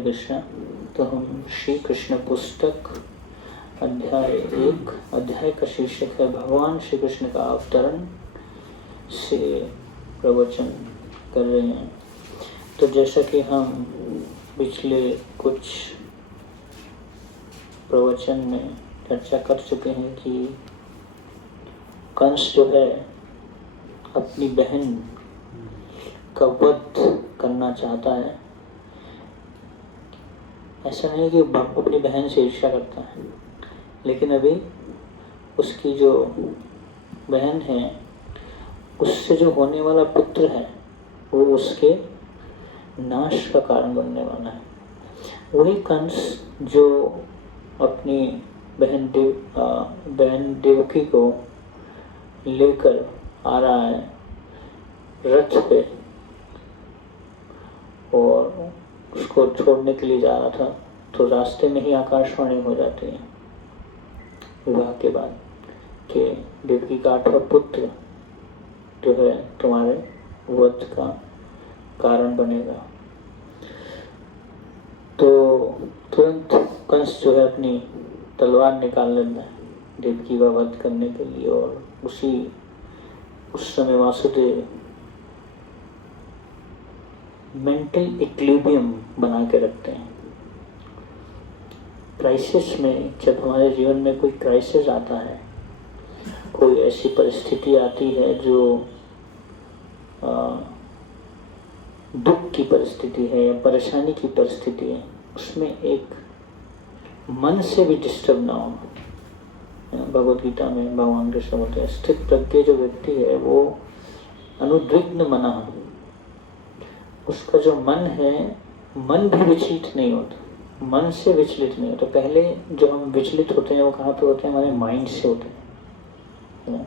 कृष्ण। तो हम श्री कृष्ण पुस्तक अध्याय 1 अध्याय का शीर्षक है भगवान श्री कृष्ण का अवतरण से प्रवचन कर रहे हैं। तो जैसा कि हम पिछले कुछ प्रवचन में चर्चा कर चुके हैं कि कंस जो है अपनी बहन का वध करना चाहता है। ऐसा नहीं कि अपनी बहन से ईर्ष्या करता है, लेकिन अभी उसकी जो बहन है उससे जो होने वाला पुत्र है वो उसके नाश का कारण बनने वाला है। वही कंस जो अपनी बहन देवकी को लेकर आ रहा है रथ पे और उसको छोड़ने के लिए जा रहा था, तो रास्ते में ही आकाशवाणी हो जाती है विवाह के बाद कि देवकी का 8वां पुत्र जो है तुम्हारे वध का कारण बनेगा। तो तुरंत कंस जो है अपनी तलवार निकाल लेता है देवकी का वध करने के लिए, और उस समय वासुदेव मेंटल इक्विलिब्रियम बना के रखते हैं। क्राइसिस में, जब हमारे जीवन में कोई क्राइसिस आता है, कोई ऐसी परिस्थिति आती है जो दुख की परिस्थिति है या परेशानी की परिस्थिति है, उसमें एक मन से भी डिस्टर्ब ना हो। भगवद गीता में भगवान कृष्ण बोलते हैं स्थित प्रज्ञ जो व्यक्ति है वो अनुद्विग्न मना, उसका जो मन है मन भी विचलित नहीं होता, मन से विचलित नहीं होता। पहले जो हम विचलित होते हैं वो कहाँ पे होते हैं? हमारे माइंड से होते हैं।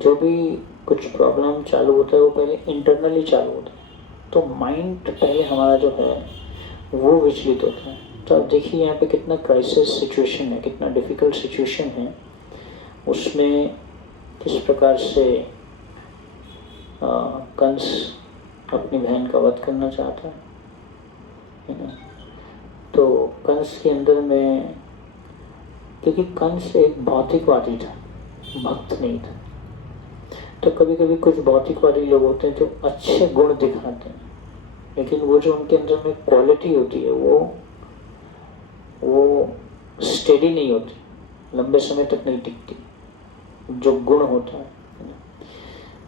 जो भी कुछ प्रॉब्लम चालू होता है वो पहले इंटरनली चालू होता है, तो माइंड पहले हमारा जो है वो विचलित होता है। तो अब देखिए यहाँ पे कितना क्राइसिस सिचुएशन है, कितना डिफिकल्ट सिचुएशन है, उसमें किस प्रकार से कंस अपनी बहन का वध करना चाहता है ना। तो कंस के अंदर में, क्योंकि कंस एक भौतिकवादी था, भक्त नहीं था, तो कभी कभी कुछ भौतिकवादी लोग होते हैं जो अच्छे गुण दिखाते हैं, लेकिन वो जो उनके अंदर में क्वालिटी होती है वो स्टेडी नहीं होती, लंबे समय तक नहीं टिकती, जो गुण होता है।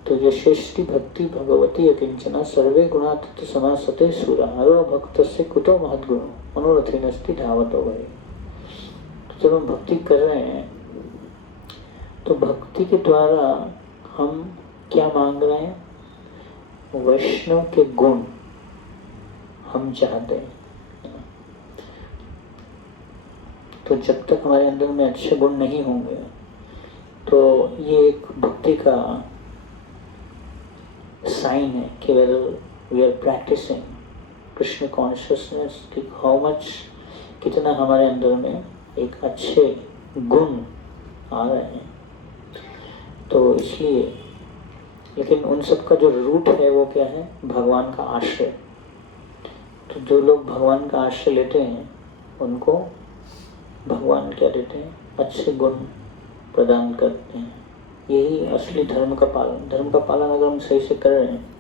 तो यशस्वी भक्ति भगवती अकिंचना सर्वे गुणा तत् समासते सुरा हरो भक्त से कुतो महद गुण मनोरथी नस्ति धावत हो गए। तो जब हम भक्ति कर रहे हैं तो भक्ति के द्वारा हम क्या मांग रहे हैं? वैष्णव के गुण हम चाहते हैं। तो जब तक हमारे अंदर में अच्छे गुण नहीं होंगे तो ये एक भक्ति का साइन है कि we are practising Krishna consciousness, कि हाउ मच, कितना हमारे अंदर में एक अच्छे गुण आ रहे हैं। तो इसलिए, लेकिन उन सब का जो रूट है वो क्या है? भगवान का आश्रय। तो जो लोग भगवान का आश्रय लेते हैं उनको भगवान क्या देते हैं? अच्छे गुण प्रदान करते हैं। यही असली धर्म का पालन। धर्म का पालन अगर हम सही से कर रहे हैं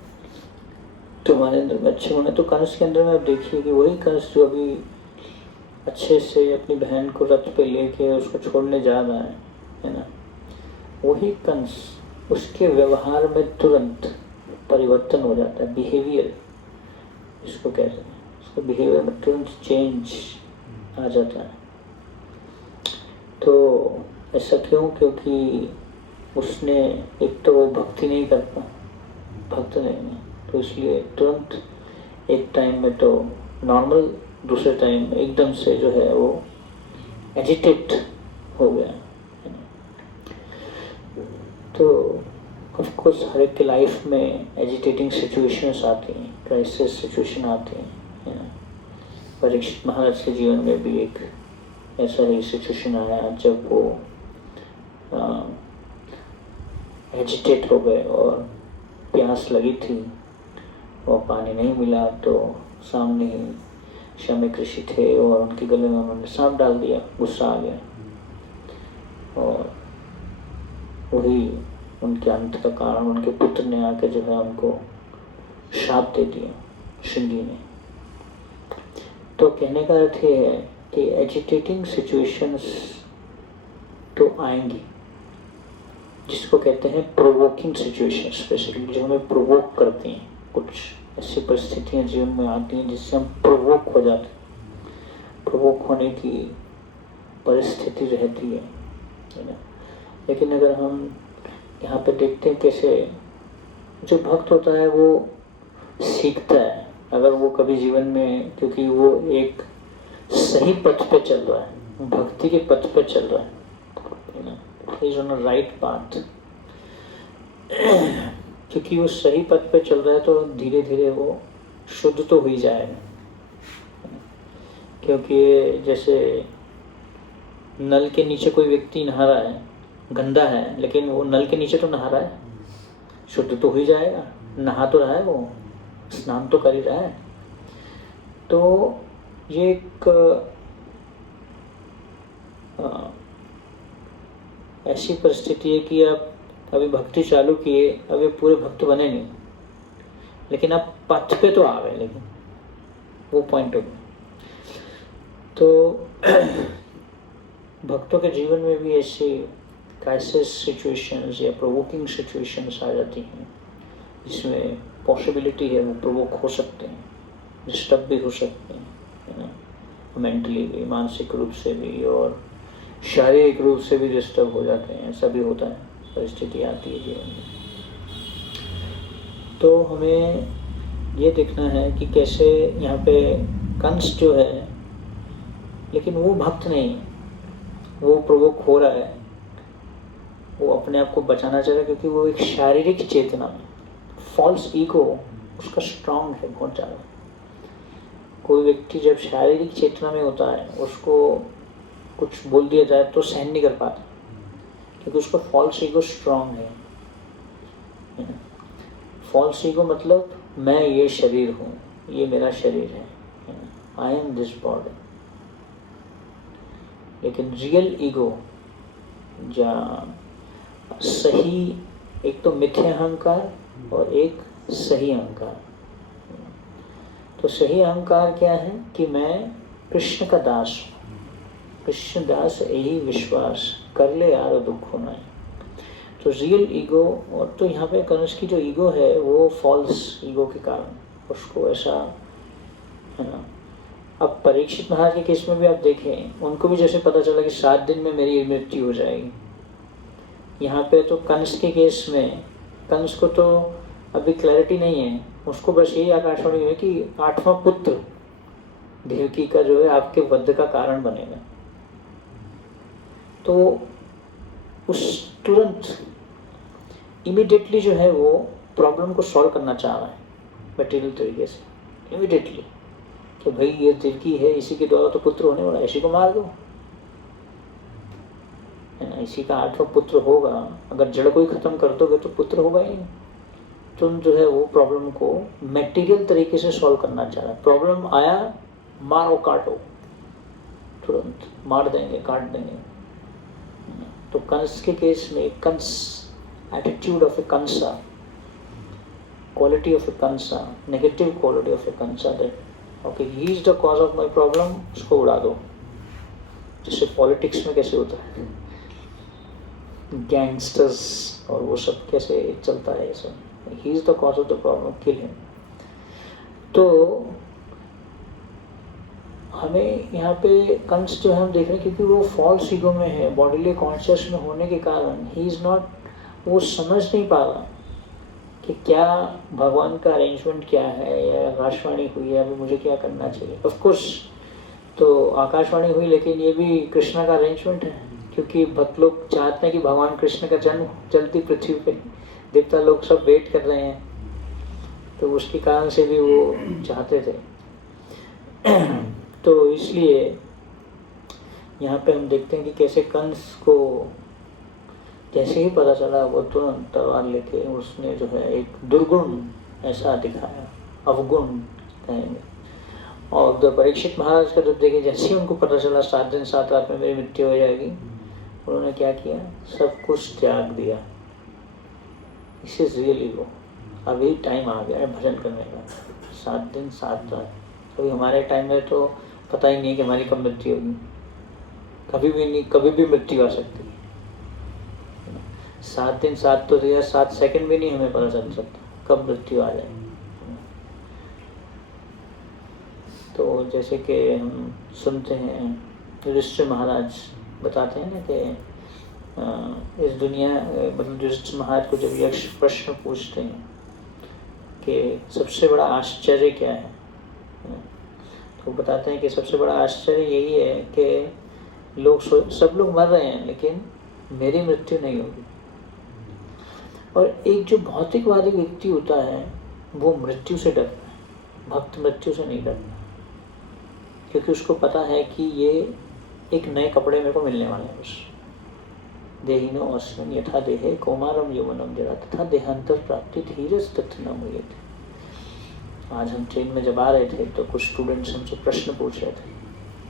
तो हमारे अंदर में अच्छे गुण है। तो कंस के अंदर में आप देखिए कि वही कंस जो अभी अच्छे से अपनी बहन को रथ पे लेके उसको छोड़ने जा रहा है ना, वही कंस उसके व्यवहार में तुरंत परिवर्तन हो जाता है। बिहेवियर इसको कहते हैं, उसके बिहेवियर में तुरंत चेंज आ जाता है। तो ऐसा क्यों? क्योंकि उसने एक तो वो भक्ति नहीं करता, भक्त नहीं है, तो इसलिए तुरंत एक टाइम में तो नॉर्मल, दूसरे टाइम में एकदम से जो है वो एजिटेट हो गया। तो ऑफ कोर्स हर एक की लाइफ में एजिटेटिंग सिचुएशंस आती हैं, क्राइसिस सिचुएशन आती हैं। परीक्षित महाराज के जीवन में भी एक ऐसा ही सिचुएशन आया जब वो एजिटेट हो गए और प्यास लगी थी और पानी नहीं मिला, तो सामने ही शम्यक ऋषि थे और उनके गले में उन्होंने सांप डाल दिया, गुस्सा आ गया और वही उनके अंत का कारण, उनके पुत्र ने आकर जो है उनको श्राप दे दिया श्रृंगी ने। तो कहने का अर्थ ये है कि एजिटेटिंग सिचुएशंस तो आएंगी, जिसको कहते हैं प्रोवोकिंग सिचुएशंस, स्पेशली जो हमें प्रोवोक करती हैं। कुछ ऐसी परिस्थितियां जीवन में आती हैं जिससे हम प्रोवोक हो जाते हैं, प्रोवोक होने की परिस्थिति रहती है ना। लेकिन अगर हम यहाँ पे देखते हैं कैसे जो भक्त होता है वो सीखता है, अगर वो कभी जीवन में, क्योंकि वो एक सही पथ पे चल रहा है, भक्ति के पथ पे चल रहा है ना, is on a right path. क्योंकि वो सही पथ पे चल रहा है तो धीरे धीरे वो शुद्ध तो हो ही जाएगा। क्योंकि जैसे नल के नीचे कोई व्यक्ति नहा रहा है, गंदा है, लेकिन वो नल के नीचे तो नहा रहा है, शुद्ध तो हो ही जाएगा, नहा तो रहा है, वो स्नान तो कर ही रहा है। तो ये एक ऐसी परिस्थिति है कि आप अभी भक्ति चालू किए, अभी पूरे भक्त बने नहीं, लेकिन आप पथ पे तो आ गए, लेकिन वो पॉइंट हो गया। तो भक्तों के जीवन में भी ऐसी क्राइसिस सिचुएशंस या प्रोवोकिंग सिचुएशंस आ जाती हैं जिसमें पॉसिबिलिटी है वो प्रोवोक हो सकते हैं, डिस्टर्ब भी हो सकते हैं, है ना, मेंटली भी, मानसिक रूप से भी और शारीरिक रूप से भी डिस्टर्ब हो जाते हैं। ऐसा भी होता है, परिस्थिति आती है जीवन में। तो हमें ये देखना है कि कैसे यहाँ पे कंस जो है, लेकिन वो भक्त नहीं है, वो प्रोवोक हो रहा है, वो अपने आप को बचाना चाह रहा है, क्योंकि वो एक शारीरिक चेतना में, फॉल्स ईगो उसका स्ट्रांग है बहुत ज़्यादा। कोई व्यक्ति जब शारीरिक चेतना में होता है, उसको कुछ बोल दिया जाए तो सहन नहीं कर पाता, क्योंकि उसका फॉल्स ईगो स्ट्रांग है। फॉल्स ईगो मतलब मैं ये शरीर हूँ, ये मेरा शरीर है, आई एम दिस बॉडी। लेकिन रियल ईगो जहाँ सही, एक तो मिथ्या अहंकार और एक सही अहंकार। तो सही अहंकार क्या है कि मैं कृष्ण का दास हूँ, कृष्ण दास यही विश्वास कर ले यार, दुख होना है। तो रियल ईगो, और तो यहाँ पे कंस की जो ईगो है वो फॉल्स ईगो के कारण उसको ऐसा, है ना। अब परीक्षित महाराज के केस में भी आप देखें, उनको भी जैसे पता चला कि 7 दिन में मेरी मृत्यु हो जाएगी। यहाँ पे तो कंस के केस में, कंस को तो अभी क्लैरिटी नहीं है, उसको बस यही आकाशवाणी है कि 8वां पुत्र देवकी का जो है आपके वध का कारण बनेगा। तो उस तुरंत इमीडिएटली जो है वो प्रॉब्लम को सॉल्व करना चाह रहा है मटेरियल तरीके से, इमीडिएटली कि भाई ये देवकी है, इसी के द्वारा तो पुत्र होने वाला है, इसी को मार दो, है ना, इसी का 8वां पुत्र होगा। अगर जड़ को ही खत्म कर दोगे तो पुत्र होगा ही नहीं। तुम जो है वो प्रॉब्लम को मटेरियल तरीके से सॉल्व करना चाह रहा है। प्रॉब्लम आया, मारो काटो, तुरंत मार देंगे, काट देंगे। तो कंस के केस में Kans, attitude of a Kansa, quality of a Kansa, negative quality of a Kansa, that okay he is the cause of my problem, उसको उड़ा दो। जैसे पॉलिटिक्स में कैसे होता है, गैंगस्टर्स और वो सब कैसे चलता है, ये सब, ही is the cause of the problem, kill him. तो हमें यहाँ पे कंस जो है हम देख रहे हैं, क्योंकि वो फॉल्स ईगो में है, बॉडीली कॉन्शियस में होने के कारण ही इज नॉट, वो समझ नहीं पा रहा कि क्या भगवान का अरेंजमेंट क्या है, या आकाशवाणी हुई है, अभी मुझे क्या करना चाहिए। ऑफ कोर्स तो आकाशवाणी हुई, लेकिन ये भी कृष्णा का अरेंजमेंट है, क्योंकि भक्त लोग चाहते हैं कि भगवान कृष्ण का जन्म जल्दी पृथ्वी पे, देवता लोग सब वेट कर रहे हैं, तो उसके कारण से भी वो चाहते थे। तो इसलिए यहाँ पे हम देखते हैं कि कैसे कंस को जैसे ही पता चला वो तुरंत तलवार लेके उसने जो है एक दुर्गुण ऐसा दिखाया, अवगुण कहेंगे, और उधर परीक्षित महाराज का जब देखे, जैसे ही उनको पता चला 7 दिन 7 रात में मेरी मृत्यु हो जाएगी, उन्होंने क्या किया, सब कुछ त्याग दिया। दिस इज रियली वो, अभी टाइम आ गया है भजन करने का। 7 दिन 7 रात, अभी हमारे टाइम में तो पता ही नहीं है कि हमारी कब मृत्यु होगी, कभी भी नहीं, कभी भी मृत्यु आ सकती है। 7 दिन 7 तो दिया, 7 सेकंड भी नहीं हमें पता चल सकता कब मृत्यु आ जाए। तो जैसे कि हम सुनते हैं युधिष्ठिर महाराज बताते हैं ना कि इस दुनिया, मतलब युधिष्ठिर महाराज को जब यक्ष प्रश्न पूछते हैं कि सबसे बड़ा आश्चर्य क्या है, तो बताते हैं कि सबसे बड़ा आश्चर्य यही है कि लोग सब लोग मर रहे हैं लेकिन मेरी मृत्यु नहीं होगी। और एक जो भौतिकवादी व्यक्ति होता है वो मृत्यु से डरता है, भक्त मृत्यु से नहीं डरता, क्योंकि उसको पता है कि ये एक नए कपड़े मेरे को मिलने वाले हैं। बस देहिनो अस्मिन् यथा देहे कौमारम यौवनम जरा तथा देहांतर प्राप्ति धीरज तथ न मुह्यते। आज हम ट्रेन में जब आ रहे थे तो कुछ स्टूडेंट्स हमसे प्रश्न पूछ रहे थे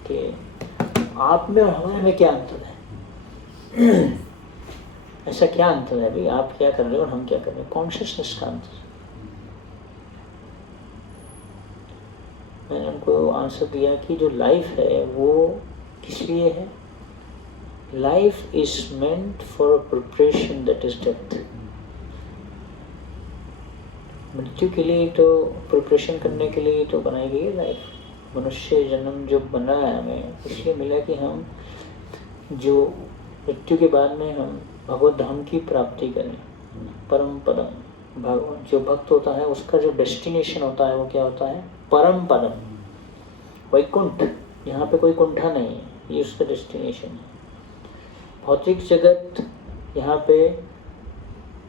कि आप में और हमारे में क्या अंतर है। ऐसा क्या अंतर है भाई, आप क्या कर रहे हो और हम क्या कर रहे हैं, कॉन्शियसनेस का अंतर। मैंने उनको आंसर दिया कि जो लाइफ है वो किस लिए है, life is meant for a preparation that is death. मृत्यु के लिए तो प्रिपरेशन करने के लिए तो बनाई गई है लाइफ। मनुष्य जन्म जो बना है हमें इसलिए मिला कि हम जो मृत्यु के बाद में हम भगवत धाम की प्राप्ति करें, परम पदम। भगवान जो भक्त होता है उसका जो डेस्टिनेशन होता है वो क्या होता है, परम पदम, वैकुंठ। यहाँ पे कोई कुंठा नहीं है, ये उसका डेस्टिनेशन है। भौतिक जगत यहाँ पे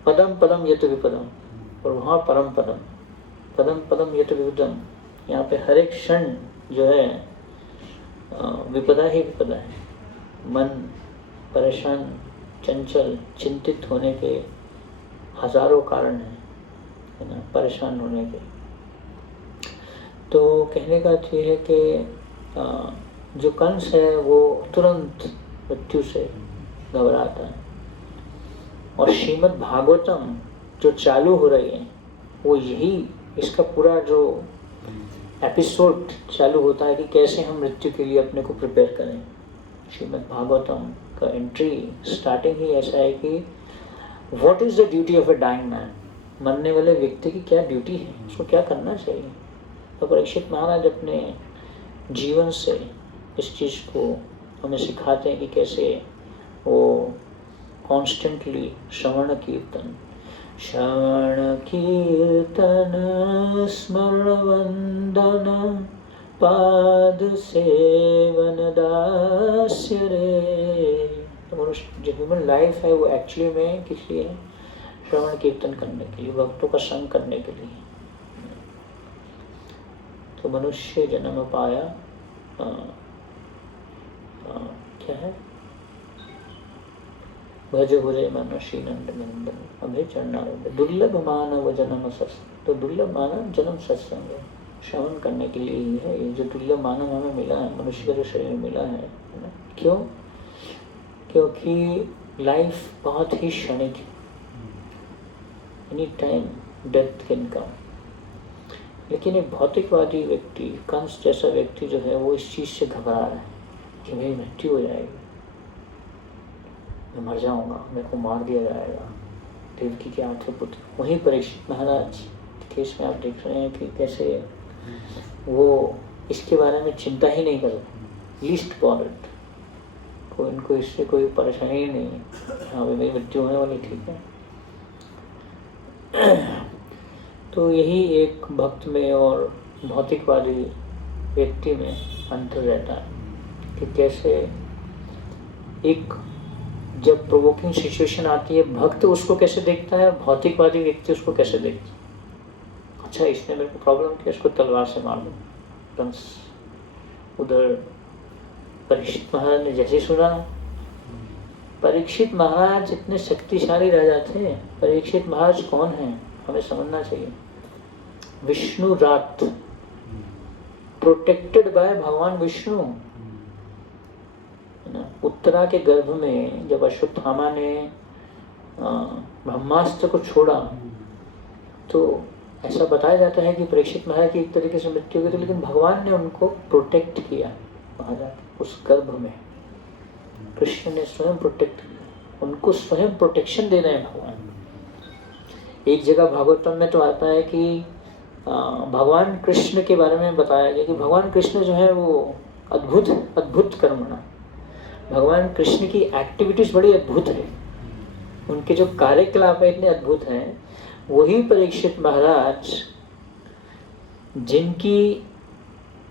पदम पदम यत विपदम, और वहाँ परम पदम, पदम पदम यत विपदम। यहाँ पे हर एक क्षण जो है विपदा ही विपदा है। मन परेशान, चंचल, चिंतित होने के हजारों कारण है ना, परेशान होने के। तो कहने का अर्थ ये है कि जो कंस है वो तुरंत मृत्यु से घबराता है, और श्रीमद् भागवतम जो चालू हो रही है वो यही, इसका पूरा जो एपिसोड चालू होता है कि कैसे हम मृत्यु के लिए अपने को प्रिपेयर करें। श्रीमद् भागवतम का एंट्री स्टार्टिंग ही ऐसा है कि what is the duty of a dying man, मरने वाले व्यक्ति की क्या ड्यूटी है, उसको क्या करना चाहिए। तो परीक्षित महाराज अपने जीवन से इस चीज़ को हमें सिखाते हैं कि कैसे वो कॉन्स्टेंटली श्रवण कीर्तन स्मरण वंदन पाद सेवन दास्य रे। तो मनुष्य जो ह्यूमन लाइफ है वो एक्चुअली में किस लिए है, श्रवण कीर्तन करने के लिए, भक्तों का संग करने के लिए। तो मनुष्य जन्म पाया क्या है, भज भुजे मन श्री नंद नंदन अभय चरणारविंद दुर्लभ मानव जन्म सत्संग। तो दुर्लभ मानव जन्म सत्संग श्रवण करने के लिए ही है। ये जो दुर्लभ मानव हमें मिला है, मनुष्य का जो शरीर मिला है ना, क्यों, क्योंकि लाइफ बहुत ही क्षणिक है, any time death can come. लेकिन एक भौतिकवादी व्यक्ति, कंस जैसा व्यक्ति जो है वो इस चीज़ से घबरा रहा है कि मेरी मृत्यु हो जाएगी, मैं मर जाऊंगा, मेरे को मार दिया जाएगा, देवकी के आठवें पुत्र। वहीं परीक्षित महाराज केस में आप देख रहे हैं कि कैसे वो इसके बारे में चिंता ही नहीं कर रहे, लीस्ट बॉदर्ड, कोई इनको इससे कोई परेशानी ही नहीं है। हाँ भाई मेरी मृत्यु होने वाली, ठीक है। तो यही एक भक्त में और भौतिकवादी व्यक्ति में अंतर रहता है कि कैसे एक जब प्रोवोकिंग सिचुएशन आती है, भक्त उसको कैसे देखता है, भौतिकवादी व्यक्ति उसको कैसे देखता है। अच्छा इसने मेरे को प्रॉब्लम किया, इसको तलवार से मार दो, कंस। उधर परीक्षित महाराज ने जैसे सुना, परीक्षित महाराज इतने शक्तिशाली राजा थे। परीक्षित महाराज कौन है हमें समझना चाहिए। विष्णु रात प्रोटेक्टेड बाय भगवान विष्णु। उत्तरा के गर्भ में जब अश्वत्थामा ने ब्रह्मास्त्र को छोड़ा तो ऐसा बताया जाता है कि परीक्षित महाराज की एक तरीके से मृत्यु हुई थी, लेकिन भगवान ने उनको प्रोटेक्ट किया महाराज उस गर्भ में। कृष्ण ने स्वयं प्रोटेक्ट किया, उनको स्वयं प्रोटेक्शन दे रहे हैं भगवान। एक जगह भागवतम में तो आता है कि भगवान कृष्ण के बारे में बताया गया कि भगवान कृष्ण जो है वो अद्भुत अद्भुत कर्मणा, भगवान कृष्ण की एक्टिविटीज बड़ी अद्भुत है, उनके जो कार्यकलाप है इतने अद्भुत हैं। वही परीक्षित महाराज जिनकी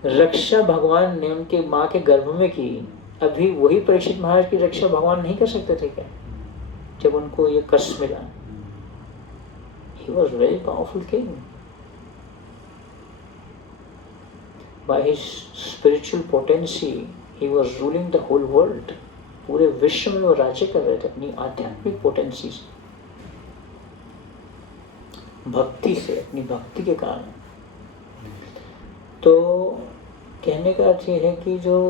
रक्षा भगवान ने उनके माँ के गर्भ में की, अभी वही परीक्षित महाराज की रक्षा भगवान नहीं कर सकते थे क्या जब उनको ये कष्ट मिला? He was very powerful king. By his spiritual potency, he was ruling the whole world. पूरे विश्व में वो राज्य कर रहे थे अपनी आध्यात्मिक पोटेंसी से, भक्ति से, अपनी भक्ति के कारण। तो कहने का अर्थ ये है कि जो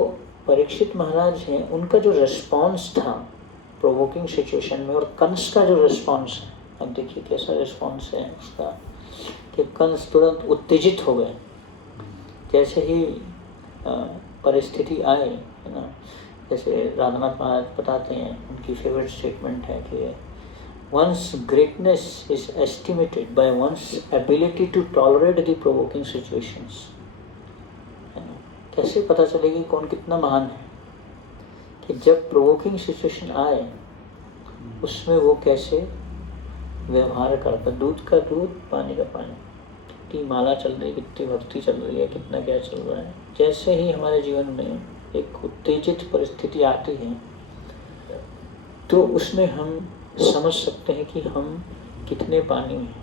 परीक्षित महाराज हैं उनका जो रिस्पॉन्स था प्रोवोकिंग सिचुएशन में, और कंस का जो रिस्पॉन्स है, अब देखिए कैसा रिस्पॉन्स है उसका कि कंस तुरंत उत्तेजित हो गए जैसे ही परिस्थिति आए, है ना। जैसे राधानाथ महाराज बताते हैं, उनकी फेवरेट स्टेटमेंट है कि one's greatness is estimated by one's ability to tolerate the provoking situations. कैसे पता चलेगी कौन कितना महान है? कि जब प्रोवोकिंग सिचुएशन आए उसमें वो कैसे व्यवहार करता, दूध का दूध पानी का पानी, कितनी माला चल रही है, कितनी भक्ति चल रही है, कितना क्या चल रहा है। जैसे ही हमारे जीवन में एक उत्तेजित परिस्थिति आती है तो उसमें हम समझ सकते हैं कि हम कितने पानी में,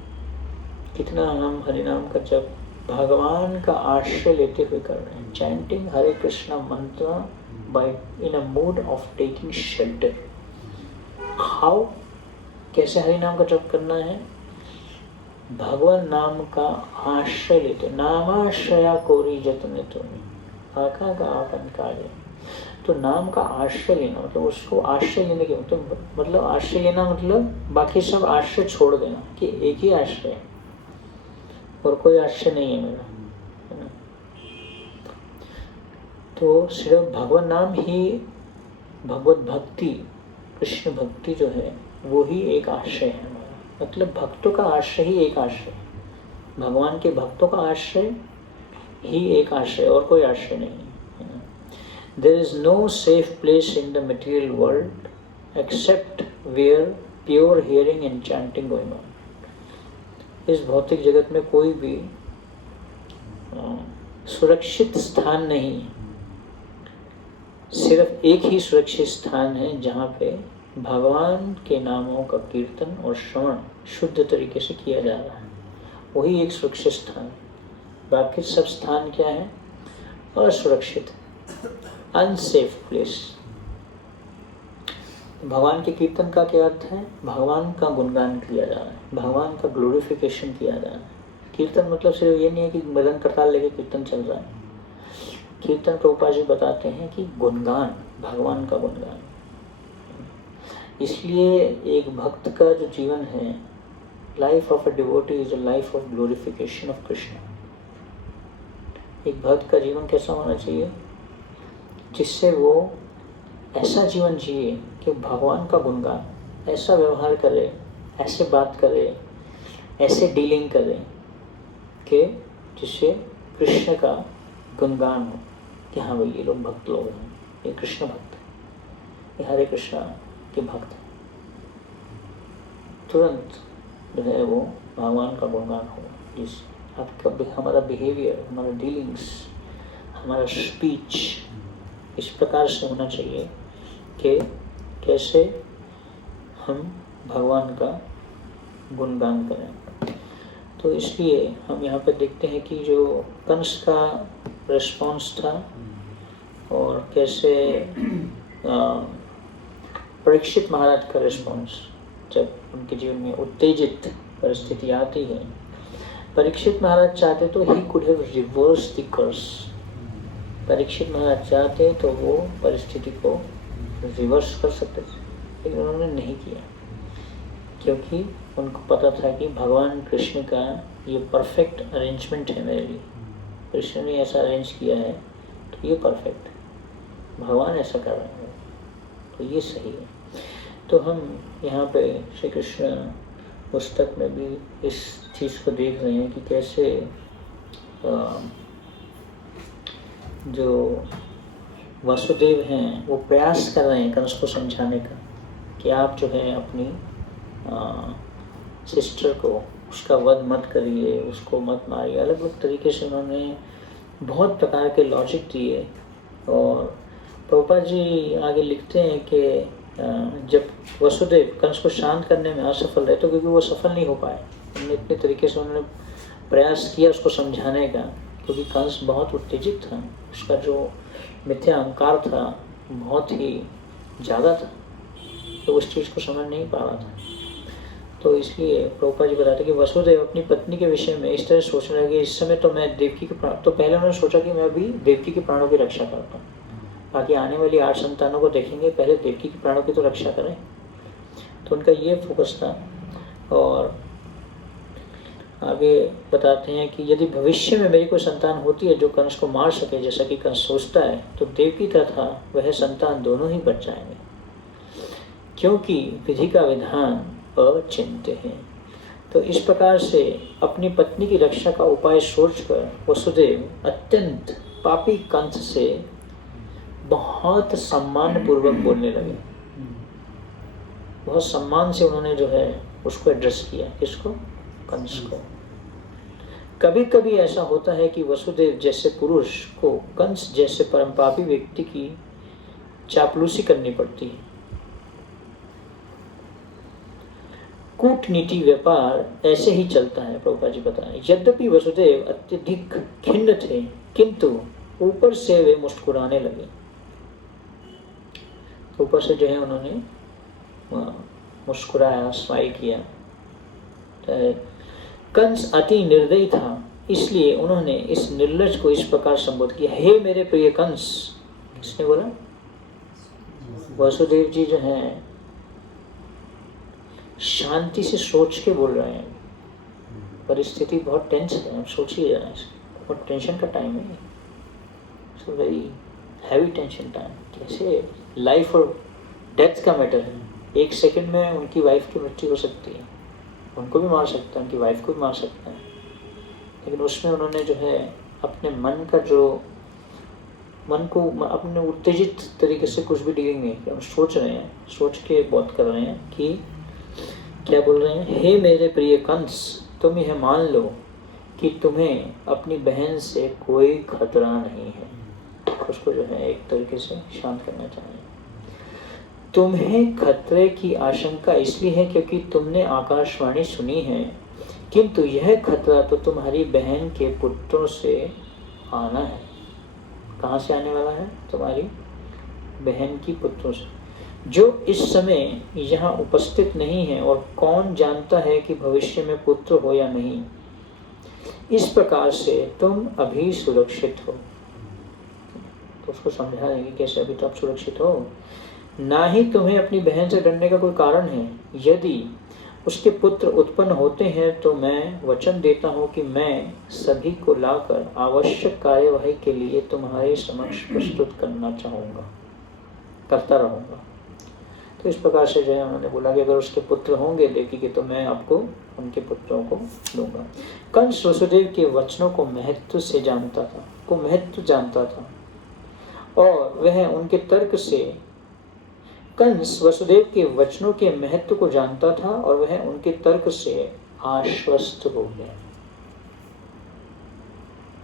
कितना हम हरिनाम का जप भगवान का आश्रय लेते हुए कर रहे हैं। Chanting Hare Krishna mantra by in a mood of taking shelter. How, कैसे हरिनाम का जप करना है? भगवान नाम का आश्रय लेते, नामाश्रया कोरी जतन तुम्हें आका का आपन कार्य। तो नाम का आश्रय लेना मतलब उसको आश्रय लेने के मतलब आश्रय लेना मतलब बाकी सब आश्रय छोड़ देना कि एक ही आश्रय है और कोई आश्रय नहीं है मेरा, है ना। तो सिर्फ भगवान नाम ही, भगवत भक्ति, कृष्ण भक्ति जो है वो ही एक आश्रय है हमारा। मतलब भक्तों का आश्रय ही एक आश्रय, भगवान के भक्तों का आश्रय ही एक आश्रय और कोई आश्रय नहीं है। There is no safe place in the material world except where pure hearing and chanting going on. इस भौतिक जगत में कोई भी सुरक्षित स्थान नहीं है, सिर्फ एक ही सुरक्षित स्थान है जहाँ पे भगवान के नामों का कीर्तन और श्रवण शुद्ध तरीके से किया जा रहा है, वही एक सुरक्षित स्थान। बाकी सब स्थान क्या है? असुरक्षित, अनसेफ प्लेस। भगवान के कीर्तन का क्या अर्थ है? भगवान का गुणगान किया जा रहा है, भगवान का ग्लोरिफिकेशन किया जा रहा है। कीर्तन मतलब सिर्फ ये नहीं है कि मदन करताल लेके कीर्तन चल रहा है। कीर्तन प्रभुपाद जी बताते हैं कि गुणगान, भगवान का गुणगान। इसलिए एक भक्त का जो जीवन है, life of a devotee is a life of glorification of Krishna. एक भक्त का जीवन कैसा होना चाहिए? जिससे वो ऐसा जीवन जिए कि भगवान का गुणगान, ऐसा व्यवहार करे, ऐसे बात करे, ऐसे डीलिंग करे कि जिससे कृष्ण का गुणगान हो कि हाँ भाई ये लोग भक्त लोग हैं, ये कृष्ण भक्त है, ये हरे कृष्णा के भक्त हैं। तुरंत जो है वो भगवान का गुणगान हो। जिस आपका हमारा बिहेवियर, हमारा डीलिंग्स, हमारा स्पीच इस प्रकार से होना चाहिए कि कैसे हम भगवान का गुणगान करें। तो इसलिए हम यहाँ पर देखते हैं कि जो कंस का रिस्पॉन्स था और कैसे परीक्षित महाराज का रिस्पॉन्स जब उनके जीवन में उत्तेजित परिस्थिति आती है। परीक्षित महाराज चाहते तो he could have reverse the curse, Parikshit महाराज चाहते तो वो परिस्थिति को रिवर्स कर सकते थे, लेकिन उन्होंने नहीं किया, क्योंकि उनको पता था कि भगवान कृष्ण का ये परफेक्ट अरेंजमेंट है मेरे लिए। कृष्ण ने ऐसा अरेंज किया है तो ये परफेक्ट है, भगवान ऐसा कर रहे हैं तो ये सही है। तो हम यहाँ पे श्री कृष्ण पुस्तक में भी इस चीज़ को देख रहे हैं कि कैसे जो वासुदेव हैं वो प्रयास कर रहे हैं कंस को समझाने का कि आप जो है अपनी सिस्टर को, उसका वध मत करिए, उसको मत मारिए। अलग अलग तरीके से उन्होंने बहुत प्रकार के लॉजिक दिए। और प्रभुपाद जी आगे लिखते हैं कि जब वसुदेव कंस को शांत करने में असफल रहे तो क्योंकि वो सफल नहीं हो पाए, उन्होंने इतने तरीके से उन्होंने प्रयास किया उसको समझाने का, क्योंकि कंस बहुत उत्तेजित था, उसका जो मिथ्या अहंकार था बहुत ही ज़्यादा था, तो उस चीज़ को समझ नहीं पा रहा था। तो इसलिए प्रभुपाद जी बताते कि वसुदेव अपनी पत्नी के विषय में इस तरह सोचने लगे, इस समय तो मैं देवकी के प्राण, तो पहले उन्होंने सोचा कि मैं अभी देवकी के प्राणों की रक्षा करता हूँ, बाकी आने वाली 8 संतानों को देखेंगे, पहले देवकी के प्राणों की तो रक्षा करें। तो उनका ये फोकस था। और आगे बताते हैं कि यदि भविष्य में मेरी कोई संतान होती है जो कंस को मार सके जैसा कि कंस सोचता है, तो देवकी तथा वह संतान दोनों ही बच जाएंगे, क्योंकि विधि का विधान अचिंत्य है। तो इस प्रकार से अपनी पत्नी की रक्षा का उपाय सोचकर वसुदेव अत्यंत पापी कंस से बहुत सम्मान पूर्वक बोलने लगे। बहुत सम्मान से उन्होंने जो है उसको एड्रेस किया, किसको? कंस को। कभी कभी ऐसा होता है कि वसुदेव जैसे पुरुष को कंस जैसे परम पापी व्यक्ति की चापलूसी करनी पड़ती है। कूटनीति व्यापार ऐसे ही चलता है, प्रभुपाद जी बताएं। यद्यपि वसुदेव अत्यधिक खिन्न थे, किंतु ऊपर से वे मुस्कुराने लगे। ऊपर से जो है उन्होंने मुस्कुराया, स्माइल किया। कंस अति निर्दयी था, इसलिए उन्होंने इस निर्लज को इस प्रकार संबोधित किया, हे मेरे प्रिय कंस। किसने बोला? वसुदेव जी जो हैं शांति से सोच के बोल रहे हैं। परिस्थिति बहुत टेंस है, आप सोचिए, बहुत टेंशन का टाइम है, so very heavy tension time. कैसे लाइफ और डेथ का मैटर है, 1 सेकंड में उनकी वाइफ की मृत्यु हो सकती है, उनको भी मार सकता है, उनकी वाइफ को भी मार सकता है। लेकिन उसमें उन्होंने जो है अपने मन का जो मन को अपने उत्तेजित तरीके से कुछ भी डीलिंग नहीं किया, सोच रहे हैं, सोच के बात कर रहे हैं कि क्या बोल रहे हैं, हे मेरे प्रिय कंस, तुम यह मान लो कि तुम्हें अपनी बहन से कोई खतरा नहीं है। उसको जो है एक तरीके से शांत करना चाहिए। तुम्हें खतरे की आशंका इसलिए है क्योंकि तुमने आकाशवाणी सुनी है, किंतु यह खतरा तो तुम्हारी बहन के पुत्रों से आना है। कहाँ से आने वाला है? तुम्हारी बहन की पुत्रों से, जो इस समय यहाँ उपस्थित नहीं है, और कौन जानता है कि भविष्य में पुत्र हो या नहीं। इस प्रकार से तुम अभी सुरक्षित हो। तो उसको समझा देंगे कैसे अभी तो आप सुरक्षित हो, ना ही तुम्हें अपनी बहन से डरने का कोई कारण है। यदि उसके पुत्र उत्पन्न होते हैं तो मैं वचन देता हूँ कि मैं सभी को लाकर आवश्यक कार्यवाही के लिए तुम्हारे समक्ष प्रस्तुत करता रहूँगा। तो इस प्रकार से जो है उन्होंने बोला कि अगर उसके पुत्र होंगे देवकी के, तो मैं आपको उनके पुत्रों को दूंगा। कंस वसुदेव के वचनों को महत्व जानता था, और वह उनके तर्क से कंस वसुदेव के वचनों के महत्व को जानता था, और वह उनके तर्क से आश्वस्त हो गया।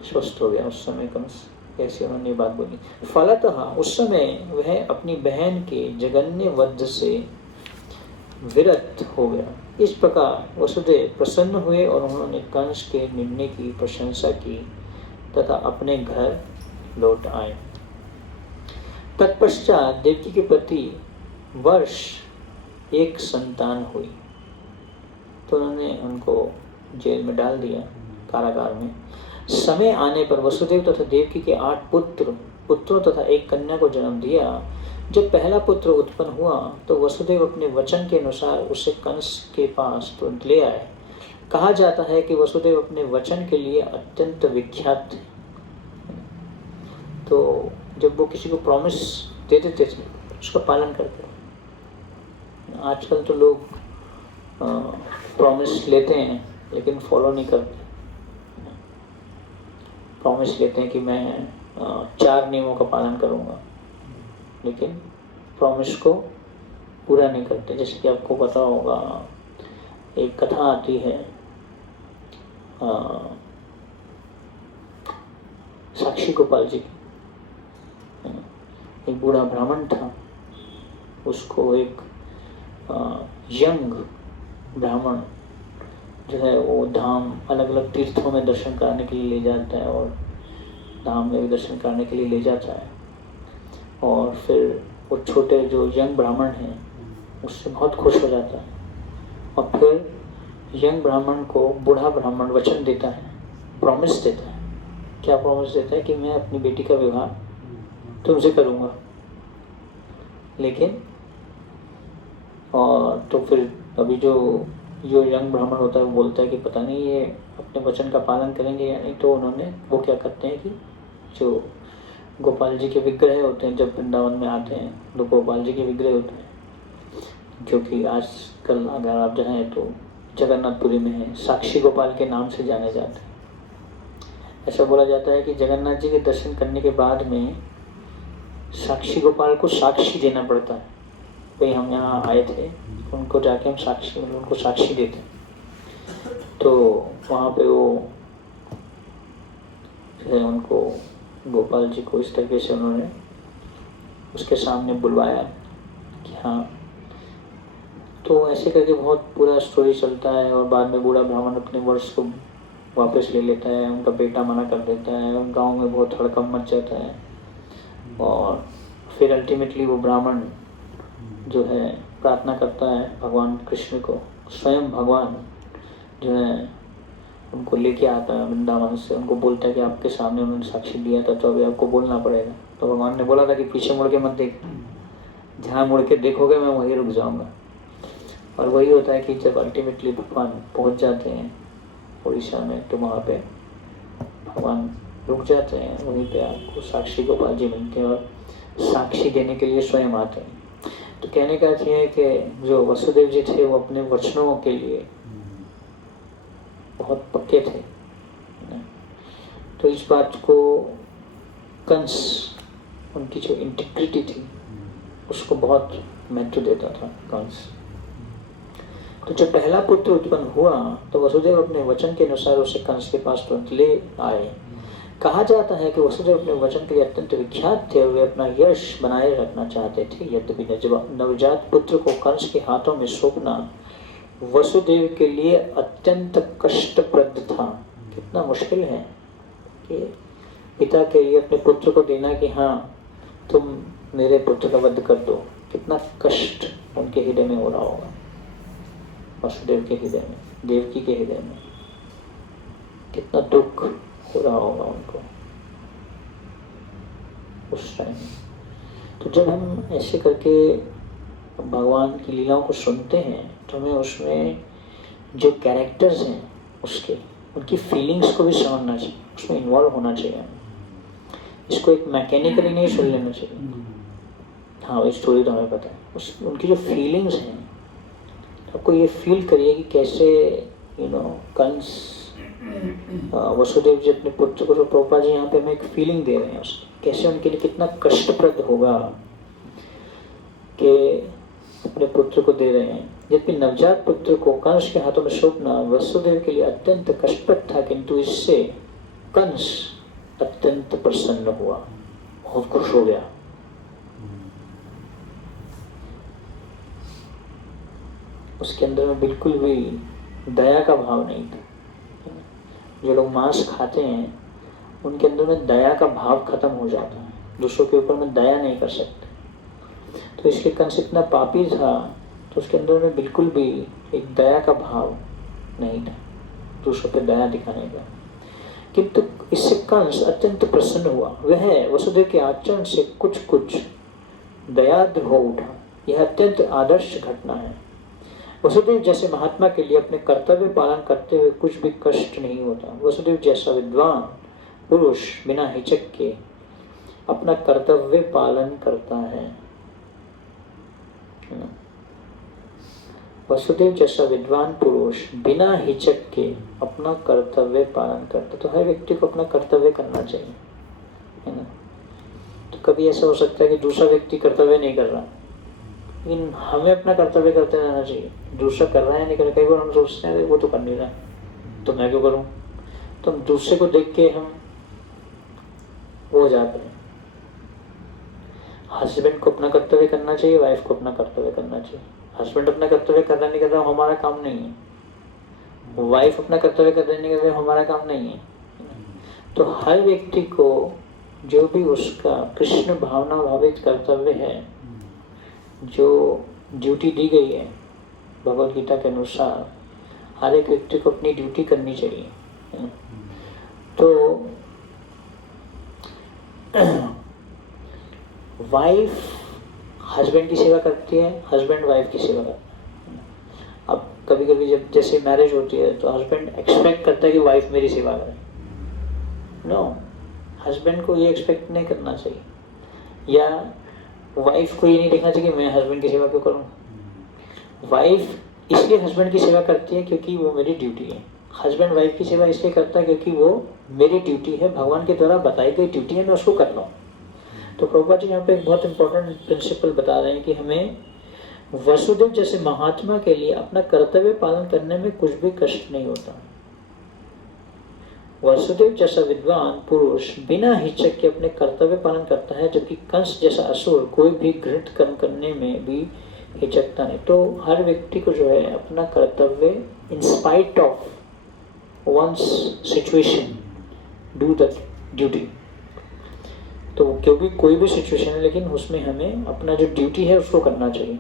उस समय कंस कैसे उन्होंने बात बोली। फलतः उस समय वह अपनी बहन के जघन्य वध से विरत हो गया। इस प्रकार वसुदेव प्रसन्न हुए और उन्होंने कंस के निर्णय की प्रशंसा की तथा अपने घर लौट आए। तत्पश्चात देवकी के प्रति वर्ष 1 संतान हुई, तो उन्होंने उनको जेल में डाल दिया, कारागार में। समय आने पर वसुदेव तथा देवकी के 8 पुत्र पुत्रों तथा एक कन्या को जन्म दिया। जब पहला पुत्र उत्पन्न हुआ तो वसुदेव अपने वचन के अनुसार उसे कंस के पास तुरंत ले आए। कहा जाता है कि वसुदेव अपने वचन के लिए अत्यंत विख्यात थे। तो जब वो किसी को प्रॉमिस दे देते थे उसका पालन करते थे। आजकल तो लोग प्रॉमिस लेते हैं लेकिन फॉलो नहीं करते। प्रॉमिस लेते हैं कि मैं 4 नियमों का पालन करूंगा, लेकिन प्रॉमिस को पूरा नहीं करते। जैसे कि आपको पता होगा, एक कथा आती है साक्षी गोपाल जी की। एक बूढ़ा ब्राह्मण था, उसको एक यंग ब्राह्मण जो है वो धाम अलग अलग तीर्थों में दर्शन करने के लिए ले जाता है और धाम में भी दर्शन करने के लिए ले जाता है। और फिर वो छोटे जो यंग ब्राह्मण हैं उससे बहुत खुश हो जाता है। और फिर यंग ब्राह्मण को बूढ़ा ब्राह्मण वचन देता है, प्रॉमिस देता है। क्या प्रॉमिस देता है? कि मैं अपनी बेटी का विवाह तुमसे करूँगा। लेकिन और तो फिर अभी जो यंग ब्राह्मण होता है वो बोलता है कि पता नहीं ये अपने वचन का पालन करेंगे या नहीं। तो उन्होंने वो क्या करते हैं कि जो गोपाल जी के विग्रह होते हैं, जब वृंदावन में आते हैं तो गोपाल जी के विग्रह होते हैं, जो कि आजकल अगर आप जाएँ तो जगन्नाथपुरी में है, साक्षी गोपाल के नाम से जाने जाते हैं। ऐसा बोला जाता है कि जगन्नाथ जी के दर्शन करने के बाद में साक्षी गोपाल को साक्षी देना पड़ता है। भाई हम यहाँ आए थे, उनको जाके हम साक्षी उनको साक्षी देते। तो वहाँ पे वो उनको गोपाल जी को इस तरीके से उन्होंने उसके सामने बुलवाया कि हाँ। तो ऐसे करके बहुत पूरा स्टोरी चलता है और बाद में बूढ़ा ब्राह्मण अपने वर्ष को वापस ले लेता है, उनका बेटा मना कर देता है, गांव में बहुत हड़कंप मच जाता है। और फिर अल्टीमेटली वो ब्राह्मण जो है प्रार्थना करता है भगवान कृष्ण को। स्वयं भगवान जो है उनको लेके आता है वृंदावन से, उनको बोलता है कि आपके सामने उन्होंने साक्षी दिया था तो अभी आपको बोलना पड़ेगा। तो भगवान ने बोला था कि पीछे मुड़ के मत देख, जहाँ मुड़ के देखोगे मैं वहीं रुक जाऊँगा। और वही होता है कि जब अल्टीमेटली भगवान पहुँच जाते हैं उड़ीसा में तो वहाँ पे भगवान रुक जाते हैं, वहीं पे आपको साक्षी गोपाल जी मिलते हैं और साक्षी देने के लिए स्वयं आते हैं। तो कहने का अर्थ है कि जो वसुदेव जी थे वो अपने वचनों के लिए बहुत पक्के थे। तो इस बात को कंस, उनकी जो इंटीग्रिटी थी उसको बहुत महत्व देता था कंस। तो जब पहला पुत्र उत्पन्न हुआ तो वसुदेव अपने वचन के अनुसार उसे कंस के पास तुरंत ले आए। कहा जाता है कि वसुदेव अपने वचन के लिए अत्यंत विख्यात थे और वे अपना यश बनाए रखना चाहते थे। यद्यपि नवजात पुत्र को कंस के हाथों में सौंपना वसुदेव के लिए अत्यंत कष्टप्रद था। कितना मुश्किल है कि पिता के लिए अपने पुत्र को देना कि हाँ तुम मेरे पुत्र का वध कर दो। कितना कष्ट उनके हृदय में हो रहा होगा, वसुदेव के हृदय में, देवकी के हृदय में कितना दुख हो रहा होगा उनको उस टाइम। तो जब हम ऐसे करके भगवान की लीलाओं को सुनते हैं तो हमें उसमें जो कैरेक्टर्स हैं उसके उनकी फीलिंग्स को भी समझना चाहिए, उसमें इन्वॉल्व होना चाहिए। इसको एक मैकेनिकली नहीं सुन लेना चाहिए। हाँ वही स्टोरी तो हमें पता है, उनकी जो फीलिंग्स हैं आपको ये फील करिए कि कैसे कंस वसुदेव जी अपने पुत्र को, प्रभुपाद जी यहाँ पे हमें एक फीलिंग दे रहे हैं उसकी, कैसे उनके लिए कितना कष्टप्रद होगा कि अपने पुत्र को दे रहे हैं। जबकि नवजात पुत्र को कंस के हाथों में सौंपना वसुदेव के लिए अत्यंत कष्टप्रद था, किंतु इससे कंस अत्यंत प्रसन्न हुआ, बहुत खुश हो गया। उसके अंदर में बिल्कुल भी दया का भाव नहीं था। जो लोग मांस खाते हैं उनके अंदर में दया का भाव खत्म हो जाता है, दूसरों के ऊपर में दया नहीं कर सकते। तो इसलिए कंस इतना पापी था तो उसके अंदर में बिल्कुल भी एक दया का भाव नहीं था, दूसरों पे दया दिखाने का। किंतु इससे कंस अत्यंत प्रसन्न हुआ। वह वसुदेव के आचरण से कुछ कुछ दयाद्र हो उठा। यह अत्यंत आदर्श घटना है। वसुदेव जैसे महात्मा के लिए अपने कर्तव्य पालन करते हुए कुछ भी कष्ट नहीं होता। वसुदेव जैसा विद्वान पुरुष बिना हिचक के अपना कर्तव्य पालन करता है। वसुदेव जैसा विद्वान पुरुष बिना हिचक के अपना कर्तव्य पालन करता। तो हर व्यक्ति को अपना कर्तव्य करना चाहिए, है ना। तो कभी ऐसा हो सकता है कि दूसरा व्यक्ति कर्तव्य नहीं कर रहा, लेकिन हमें अपना कर्तव्य करते रहना चाहिए। दूसरा कर रहा है नहीं कर रहा, कई बार हम सोचते हैं वो तो कर नहीं रहा तो मैं क्यों करूं। तो हम दूसरे को देख के हम वो हो जाते हैं। हस्बैंड को अपना कर्तव्य करना चाहिए, वाइफ को अपना कर्तव्य करना चाहिए। हस्बैंड अपना कर्तव्य कर रहा नहीं कर रहा हमारा काम नहीं है, वाइफ अपना कर्तव्य कर रही नहीं कर रही हमारा काम नहीं है। तो हर व्यक्ति को जो भी उसका कृष्ण भावना भावित कर्तव्य है, जो ड्यूटी दी गई है भगवद गीता के अनुसार, हर एक व्यक्ति को अपनी ड्यूटी करनी चाहिए। तो वाइफ हस्बैंड की सेवा करती है, हस्बैंड वाइफ की सेवा करता है। अब कभी कभी जब जैसे मैरिज होती है तो हस्बैंड एक्सपेक्ट करता है कि वाइफ मेरी सेवा करे। नो, हस्बैंड को ये एक्सपेक्ट नहीं करना चाहिए, या वाइफ को ये नहीं देखना चाहिए कि मैं हस्बैंड की सेवा क्यों करूं। वाइफ इसलिए हस्बैंड की सेवा करती है क्योंकि वो मेरी ड्यूटी है। हस्बैंड वाइफ की सेवा इसलिए करता है क्योंकि वो मेरी ड्यूटी है, भगवान के द्वारा बताई गई ड्यूटी है, मैं उसको कर रहा हूँ। तो प्रभुपाद जी यहाँ पे एक बहुत इंपॉर्टेंट प्रिंसिपल बता रहे हैं कि हमें वसुदेव जैसे महात्मा के लिए अपना कर्तव्य पालन करने में कुछ भी कष्ट नहीं होता। वसुदेव जैसा विद्वान पुरुष बिना हिचक के अपने कर्तव्य पालन करता है, जबकि कंस जैसा असुर कोई भी घृणित कर्म करने में भी हिचकता नहीं। तो हर व्यक्ति को जो है अपना कर्तव्य in spite of one's situation do the duty. तो क्योंकि कोई भी सिचुएशन है, लेकिन उसमें हमें अपना जो ड्यूटी है उसको करना चाहिए।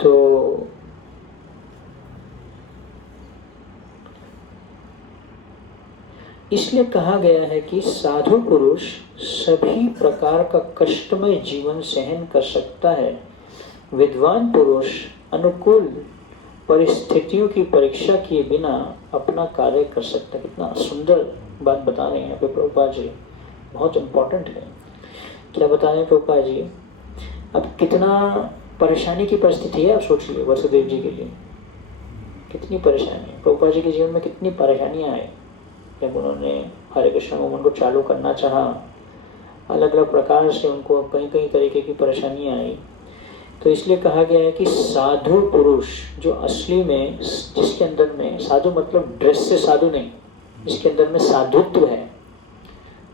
तो इसलिए कहा गया है कि साधु पुरुष सभी प्रकार का कष्टमय जीवन सहन कर सकता है। विद्वान पुरुष अनुकूल परिस्थितियों की परीक्षा किए बिना अपना कार्य कर सकता है। कितना सुंदर बात बता रहे हैं यहाँ पे प्रभुपाद जी, बहुत इम्पोर्टेंट है। क्या बता रहे हैं प्रभुपाद जी? अब कितना परेशानी की परिस्थिति है, आप सोचिए वसुदेव जी के लिए कितनी परेशानी है। प्रभुपाद जी के जीवन में कितनी परेशानियां आई जब उन्होंने हरे कृष्ण मूवमेंट को चालू करना चाहा। अलग अलग प्रकार से उनको कई कई तरीके की परेशानियां आई। तो इसलिए कहा गया है कि साधु पुरुष जो असली में, जिसके अंदर में, साधु मतलब ड्रेस से साधु नहीं, जिसके अंदर में साधुत्व है,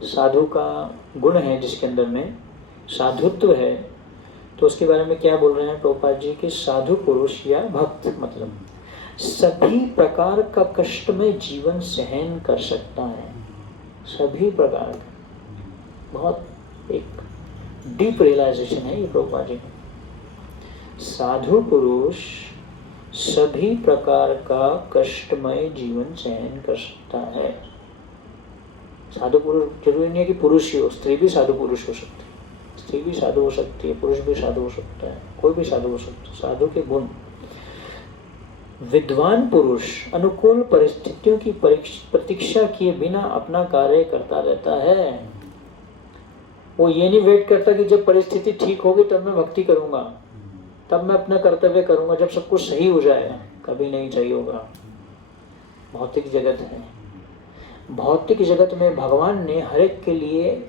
साधु का गुण है, जिसके अंदर में साधुत्व है, तो उसके बारे में क्या बोल रहे हैं प्रभुपाद जी कि साधु पुरुष या भक्त मतलब सभी प्रकार का कष्ट में जीवन सहन कर सकता है। सभी प्रकार का, बहुत एक डीप रियलाइजेशन है ये प्रभुपाद जी। साधु पुरुष सभी प्रकार का कष्टमय जीवन सहन कर सकता है। साधु पुरुष जरूरी नहीं है कि पुरुष ही हो, स्त्री भी साधु पुरुष हो सकती है, स्त्री भी साधु हो सकती है, पुरुष भी साधु हो सकता है, कोई भी साधु हो सकता है। साधु के गुण। विद्वान पुरुष अनुकूल परिस्थितियों की प्रतीक्षा किए बिना अपना कार्य करता रहता है। वो ये नहीं वेट करता कि जब परिस्थिति ठीक होगी तब मैं भक्ति करूंगा, तब मैं अपना कर्तव्य करूंगा, जब सब कुछ सही हो जाएगा। कभी नहीं चाहिए होगा। भौतिक जगत है, भौतिक जगत में भगवान ने हर एक के लिए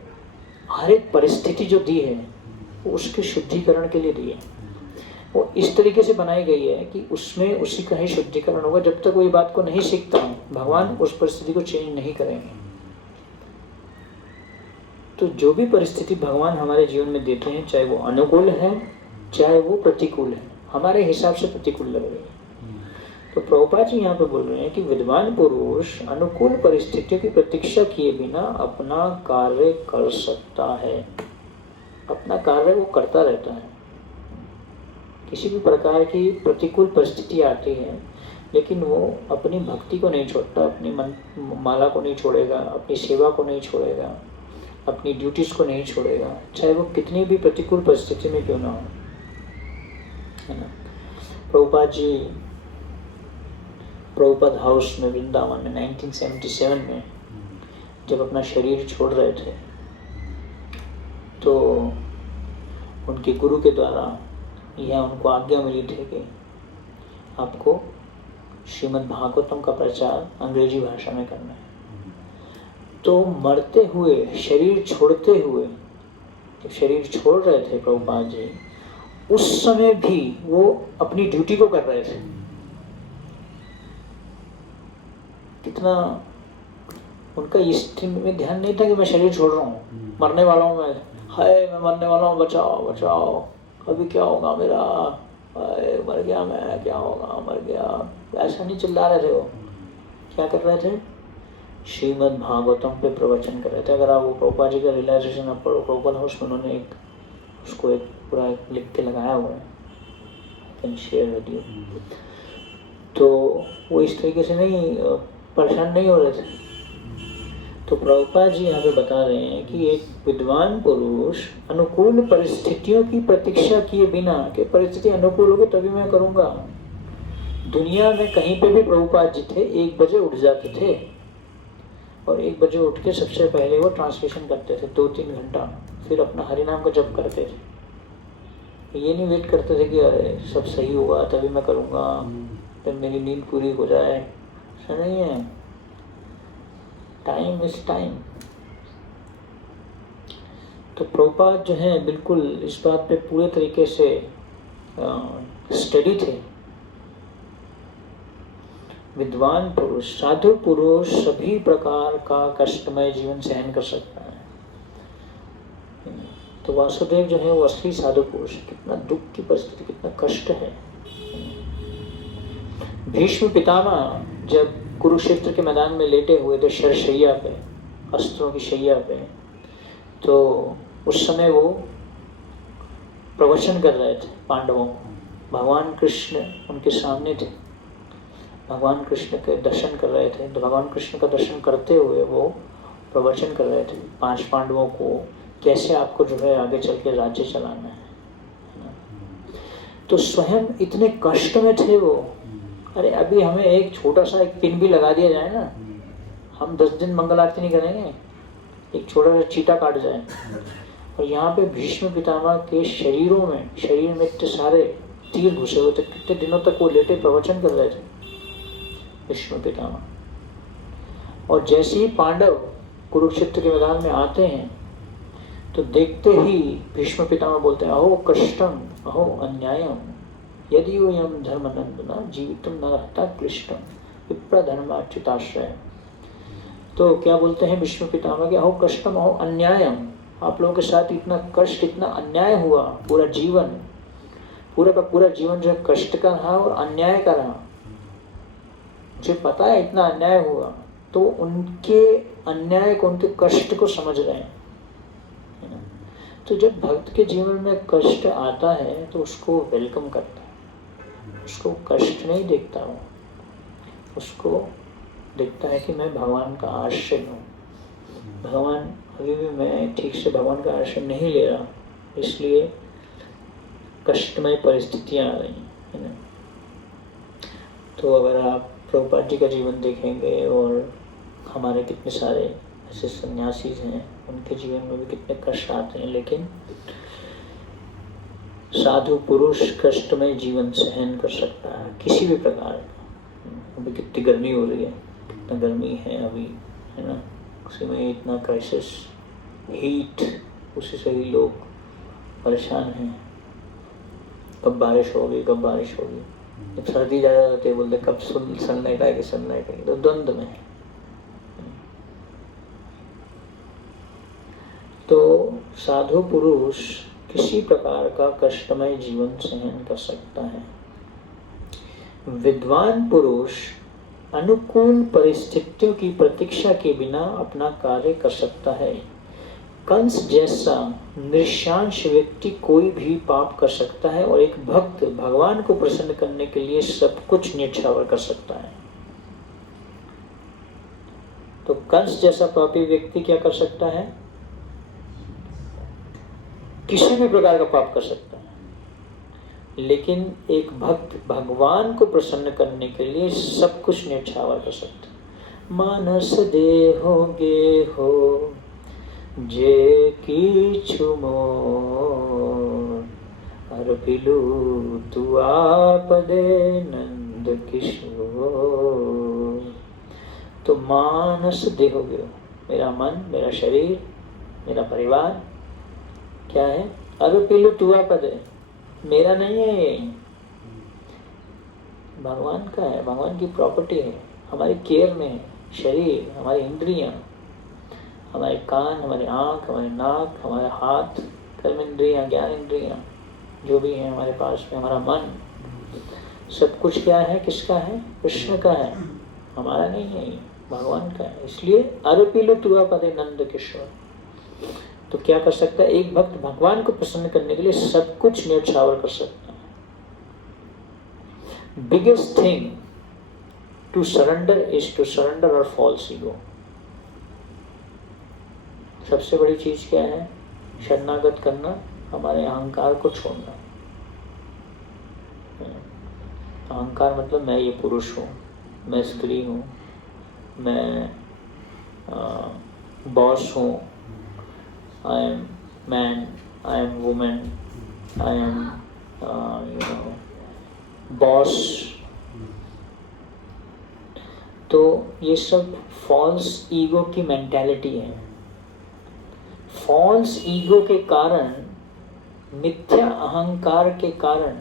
हर एक परिस्थिति जो दी है वो उसके शुद्धिकरण के लिए दी है। वो इस तरीके से बनाई गई है कि उसमें उसी का ही शुद्धिकरण होगा। जब तक कोई बात को नहीं सीखता भगवान उस परिस्थिति को चेंज नहीं करेंगे। तो जो भी परिस्थिति भगवान हमारे जीवन में देते हैं, चाहे वो अनुकूल है चाहे वो प्रतिकूल है, हमारे हिसाब से प्रतिकूल लग रही है। तो प्रभुपाद जी यहाँ पे बोल रहे हैं कि विद्वान पुरुष अनुकूल परिस्थितियों की प्रतीक्षा किए बिना अपना कार्य कर सकता है। अपना कार्य वो करता रहता है। किसी भी प्रकार की प्रतिकूल परिस्थिति आती है लेकिन वो अपनी भक्ति को नहीं छोड़ता, अपनी माला को नहीं छोड़ेगा, अपनी सेवा को नहीं छोड़ेगा, अपनी ड्यूटीज को नहीं छोड़ेगा, चाहे वो कितनी भी प्रतिकूल परिस्थिति में क्यों ना हो, है ना। प्रभुपाद जी प्रभुपाद हाउस में वृंदावन में 1977 में जब अपना शरीर छोड़ रहे थे तो उनके गुरु के द्वारा यह उनको आज्ञा मिली थी कि आपको श्रीमद् भागवतम का प्रचार अंग्रेजी भाषा में करना है। तो मरते हुए, शरीर छोड़ते हुए, जब शरीर छोड़ रहे थे प्रभुपाद जी, उस समय भी वो अपनी ड्यूटी को कर रहे थे। कितना उनका इस में ध्यान नहीं था कि मैं शरीर छोड़ रहा हूँ, मरने वाला हूँ मैं, हाय मैं मरने वाला हूँ, बचाओ बचाओ, अभी क्या होगा मेरा, हाय मर गया मैं, क्या होगा, मर गया, ऐसा नहीं चिल्ला रहे थे। वो क्या कर रहे थे? श्रीमद् भागवतम पे प्रवचन कर रहे थे। अगर आप वो प्रभुपाद जी का रियलाइजेशन आप पढ़ो, प्रभुपाद हाउस में उन्होंने उसको एक पूरा लिख के लगाया हुआ है, कैन शेयर विद यू। तो वो इस तरीके से नहीं परेशान नहीं हो रहे थे। तो प्रभुपाद जी यहाँ पे बता रहे हैं कि एक विद्वान पुरुष अनुकूल परिस्थितियों की प्रतीक्षा किए बिना, कि परिस्थिति अनुकूल होगी तभी मैं करूँगा। दुनिया में कहीं पे भी प्रभुपाद जी थे, 1 बजे उठ जाते थे और 1 बजे उठ के सबसे पहले वो ट्रांसलेशन करते थे 2-3 घंटा, फिर अपना हरिनाम का जप करते थे। ये नहीं वेट करते थे कि अरे सब सही होगा तभी मैं करूँगा, फिर मेरी नींद पूरी हो जाए, ऐसा नहीं है। Time is time. तो प्रभुपाद जो है बिल्कुल इस बात पे पूरे तरीके से स्टडी थे। विद्वान पुरुष, साधु पुरुष सभी प्रकार का कष्टमय जीवन सहन कर सकता है। तो वासुदेव जो है वो असली साधु पुरुष है। कितना दुख की परिस्थिति, कितना कष्ट है। भीष्म पितामह जब कुरुक्षेत्र के मैदान में लेटे हुए थे शरशैया पे, अस्त्रों की शैया पे, तो उस समय वो प्रवचन कर रहे थे पांडवों को। भगवान कृष्ण उनके सामने थे, भगवान कृष्ण के दर्शन कर रहे थे। तो भगवान कृष्ण का दर्शन करते हुए वो प्रवचन कर रहे थे 5 पांडवों को, कैसे आपको जो है आगे चल के राज्य चलाना है। तो स्वयं इतने कष्ट में थे वो। अरे अभी हमें एक छोटा सा एक पिन भी लगा दिया जाए ना, हम 10 दिन मंगल आरती नहीं करेंगे, एक छोटा सा चीटा काट जाए। और यहाँ पे भीष्म पितामह के शरीर में इतने सारे तीर घुसे हुए थे। कितने दिनों तक वो लेटे प्रवचन कर रहे थे भीष्म पितामह। और जैसे ही पांडव कुरुक्षेत्र के मैदान में आते हैं तो देखते ही भीष्म पितामह बोलते हैं, अहो कष्टम अहो अन्यायम यदि वयम धर्मनंदना जीवितम न रहता क्लिष्टम विप्र धर्माच्युताश्रय। तो क्या बोलते हैं भीष्म पितामह के, अहो कष्टम अहो अन्यायम, आप लोगों के साथ इतना कष्ट, इतना अन्याय हुआ, पूरा जीवन, पूरा का पूरा जीवन जो है कष्ट का रहा और अन्याय का रहा। मुझे पता है इतना अन्याय हुआ। तो उनके अन्याय को, उनके कष्ट को समझ रहे हैं। तो जब भक्त के जीवन में कष्ट आता है तो उसको वेलकम करता है, उसको कष्ट नहीं देखता हूँ, उसको देखता है कि मैं भगवान का आश्रय हूँ। भगवान अभी भी मैं ठीक से भगवान का आश्रय नहीं ले रहा, इसलिए कष्टमय परिस्थितियाँ आ रही है ना। तो अगर आप प्रभुपाद जी का जीवन देखेंगे और हमारे कितने सारे ऐसे सन्यासी हैं, उनके जीवन में भी कितने कष्ट आते हैं, लेकिन साधु पुरुष कष्टमय जीवन सहन कर सकता है किसी भी प्रकार का। अभी कितनी गर्मी हो रही है, कितना गर्मी है अभी, है ना, उसी में इतना क्राइसिस, हीट, उसी से ही लोग परेशान हैं। कब बारिश होगी, कब बारिश होगी। जब सर्दी ज़्यादा होती है बोलते कब सनलाइट आएगी, सनलाइट आएगी। तो द्वंद्व में है। तो साधु पुरुष किसी प्रकार का कष्टमय जीवन सहन कर सकता है। विद्वान पुरुष अनुकूल परिस्थितियों की प्रतीक्षा के बिना अपना कार्य कर सकता है। कंस जैसा निशांश व्यक्ति कोई भी पाप कर सकता है और एक भक्त भगवान को प्रसन्न करने के लिए सब कुछ न्यौछावर कर सकता है। तो कंस जैसा पापी व्यक्ति क्या कर सकता है? किसी भी प्रकार का पाप कर सकता है, लेकिन एक भक्त भगवान को प्रसन्न करने के लिए सब कुछ न्यौछावर कर सकता है। मानस देहो गेहो जे कीछु मोर अर्पिलु तु आपदे नंद किशोर। तो मानस देहो गेहो, मेरा मन, मेरा शरीर, मेरा परिवार क्या है? अर्पिलु तु आपदे, मेरा नहीं है, ये भगवान का है, भगवान की प्रॉपर्टी है, हमारी केयर में है। शरीर, हमारी इंद्रियां, हमारे कान, हमारे आँख, हमारे नाक, हमारे हाथ, कर्म इंद्रियां, ज्ञान इंद्रियां, जो भी है हमारे पास में, हमारा मन, सब कुछ क्या है? किसका है? कृष्ण का है, हमारा नहीं है, ये भगवान का है। इसलिए अर्पिलु तुआ पदे नंद किशोर। तो क्या कर सकता है? एक भक्त भगवान को प्रसन्न करने के लिए सब कुछ न्यौछावर कर सकता है। Biggest thing to surrender is to surrender our false ego. सबसे बड़ी चीज क्या है? शरणागत करना, हमारे अहंकार को छोड़ना। अहंकार मतलब मैं ये पुरुष हूँ, मैं स्त्री हूँ, मैं बॉस हूँ, I am man, I am woman, I am boss। तो ये सब फॉल्स ईगो की मेंटालिटी है। फॉल्स ईगो के कारण, मिथ्या अहंकार के कारण,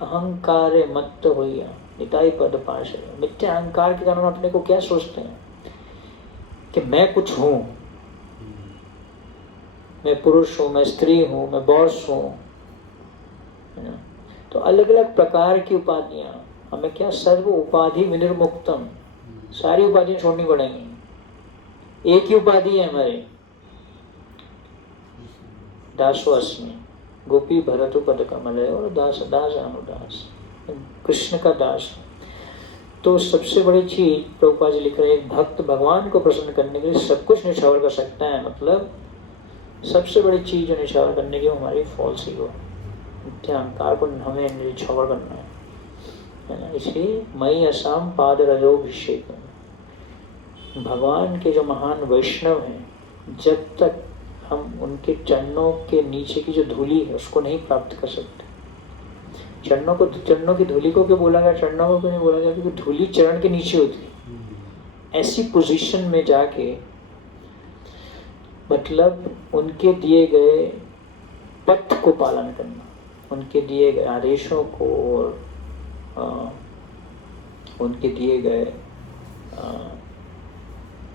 अहंकारे मत्त होइया निताई पद पाशे। मिथ्या अहंकार के कारण अपने को क्या सोचते हैं कि मैं कुछ हूँ, मैं पुरुष हूँ, मैं स्त्री हूँ, मैं बॉस हूँ, है ना। तो अलग अलग प्रकार की उपाधियाँ, हमें क्या? सर्व उपाधि विनिर्मुक्तम, सारी उपाधियाँ छोड़नी पड़ेंगी। एक ही उपाधि है हमारे, दासो अस्मि, गोपी भरतु पद कमल और दास दास अनुदास, कृष्ण का दास। तो सबसे बड़ी चीज प्रभुपाद जी लिख रहे हैं, एक भक्त भगवान को प्रसन्न करने के लिए सब कुछ न्यौछावर कर सकता है। मतलब सबसे बड़ी चीज जो न्यौछावर करने की हमारी फॉल्स ईगो, मिथ्या अहंकार को हमें न्यौछावर करना है ना। इसलिए मई असाम पाद रजोभिषेक, भगवान के जो महान वैष्णव हैं, जब तक हम उनके चरणों के नीचे की जो धूली है उसको नहीं प्राप्त कर सकते। चरणों की धूली को क्यों बोला गया? चरणों को क्यों नहीं बोला गया? क्योंकि धूली चरण के नीचे होती है। ऐसी पोजीशन में जाके, मतलब उनके दिए गए पथ को पालन करना, उनके दिए गए आदेशों को और उनके दिए गए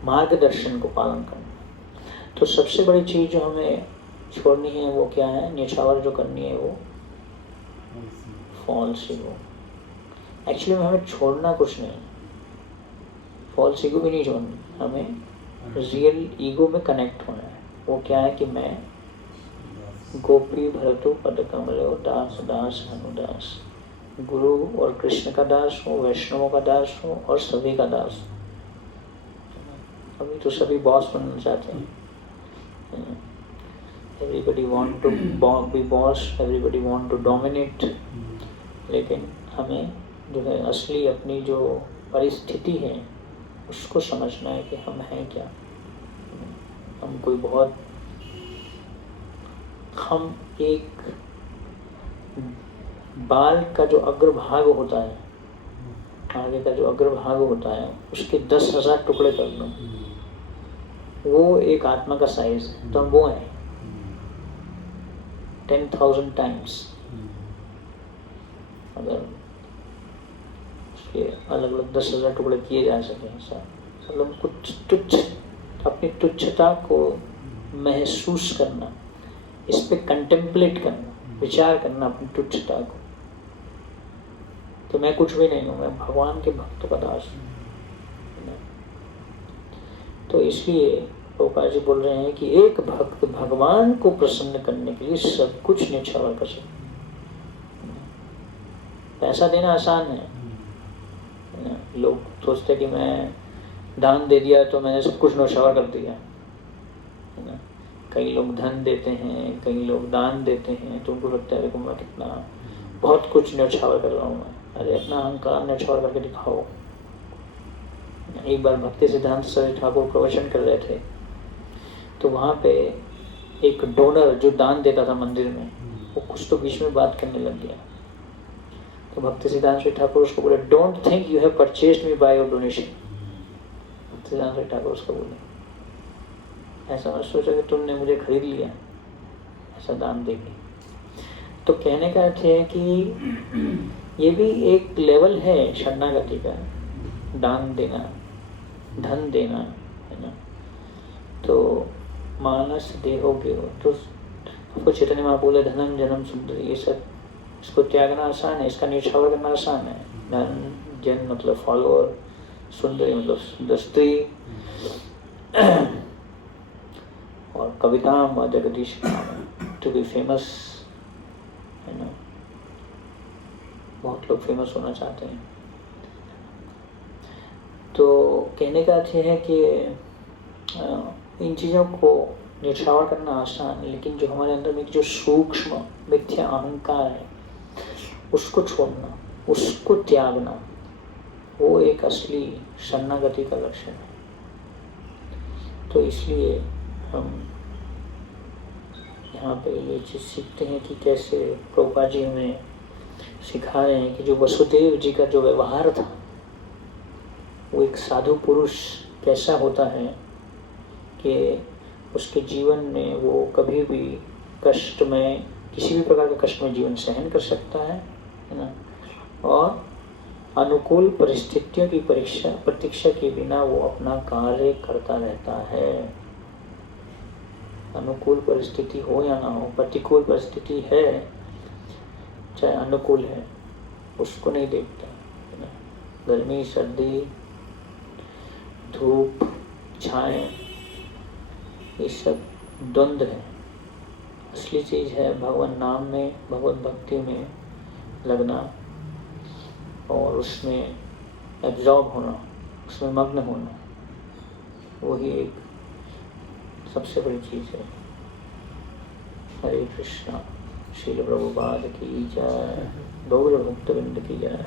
मार्गदर्शन को पालन करना। तो सबसे बड़ी चीज जो हमें छोड़नी है वो क्या है? न्यौछावर जो करनी है वो फॉल्स ईगो। एक्चुअली हमें छोड़ना कुछ नहीं, फॉल्स ईगो भी नहीं छोड़नी, हमें रियल ईगो में कनेक्ट होना है। वो क्या है कि मैं गोपी भरतु पद कमलो दास दास अनुदास, गुरु और कृष्ण का दास हूँ, वैष्णवों का दास हूँ और सभी का दास। अभी तो सभी बॉस बनना चाहते हैं, everybody want to be boss, everybody want to dominate. लेकिन हमें जो है असली अपनी जो परिस्थिति है उसको समझना है कि हम हैं क्या। हम कोई बहुत, हम एक बाल का जो अग्रभाग होता है, आगे का जो अग्रभाग होता है, उसके 10,000 टुकड़े कर लो, वो एक आत्मा का साइज है। तो हम वो हैं 10,000 टाइम्स। अगर उसके अलग अलग 10,000 टुकड़े किए जा सके, मतलब कुछ तुच्छ, अपनी तुच्छता को महसूस करना, इस पे कंटेम्पलेट करना, विचार करना अपनी तुच्छता को। तो मैं कुछ भी नहीं हूँ, मैं भगवान के भक्तों का दास हूँ। तो इसलिए प्रभुपाद जी बोल रहे हैं कि एक भक्त भगवान को प्रसन्न करने के लिए सब कुछ न्यौछावर कर सकते। पैसा देना आसान है, लोग सोचते कि मैं दान दे दिया तो मैंने सब कुछ न्यौछावर कर दिया, है ना। कई लोग धन देते हैं, कई लोग दान देते हैं, तो उनको लगता है देखो मैं कितना बहुत कुछ न्यौछावर कर रहा हूँ मैं। अरे अपना अहंकार न्यौछावर करके दिखाओ। एक बार भक्ति सिद्धांत सरस्वती ठाकुर प्रवचन कर रहे थे, तो वहाँ पे एक डोनर जो दान देता था मंदिर में, वो कुछ तो बीच में बात करने लग गया। तो भक्ति सिद्धांत सरस्वती ठाकुर उसको बोले, don't think you have purchased me by your donation. भक्ति सिद्धांत सरस्वती ठाकुर उसको बोले, ऐसा मत सोचो कि तुमने मुझे खरीद लिया ऐसा दान देके। तो कहने का अर्थ है कि ये भी एक लेवल है शरणागति का, दान देना, धन देना, है ना। तो मानस देहो गेहो, तो आपको चैतन्य महाप्रभु बोले धनम जन्म सुंदरी, ये सब इसको त्यागना आसान है, इसका न्यौछावर करना आसान है। धन जन मतलब फॉलोअर, सुंदरी मतलब सुंदर स्त्री, और कविता जगदीश टू बी फेमस, है ना। बहुत लोग फेमस होना चाहते हैं। तो कहने का अर्थ है कि इन चीज़ों को न्यौछावर करना आसान है, लेकिन जो हमारे अंदर में जो सूक्ष्म मिथ्या अहंकार है उसको छोड़ना, उसको त्यागना, वो एक असली शरणागति का लक्षण है। तो इसलिए हम यहाँ पे ये चीज़ सीखते हैं कि कैसे प्रभुपाद जी हमें सिखा रहे हैं कि जो वसुदेव जी का जो व्यवहार था, वो एक साधु पुरुष कैसा होता है कि उसके जीवन में वो कभी भी कष्ट में, किसी भी प्रकार का कष्ट में जीवन सहन कर सकता है ना, और अनुकूल परिस्थितियों की प्रतीक्षा के बिना वो अपना कार्य करता रहता है। अनुकूल परिस्थिति हो या ना हो, प्रतिकूल परिस्थिति है चाहे अनुकूल है, उसको नहीं देखता, है ना। गर्मी सर्दी धूप छाए ये सब द्वंद्व है। असली चीज़ है भगवान नाम में, भगवत भक्ति में लगना और उसमें एब्जॉर्ब होना, उसमें मग्न होना, वही एक सबसे बड़ी चीज़ है। हरे कृष्णा। श्रील प्रभुपाद की जय, गौर भक्तवृंद की जय।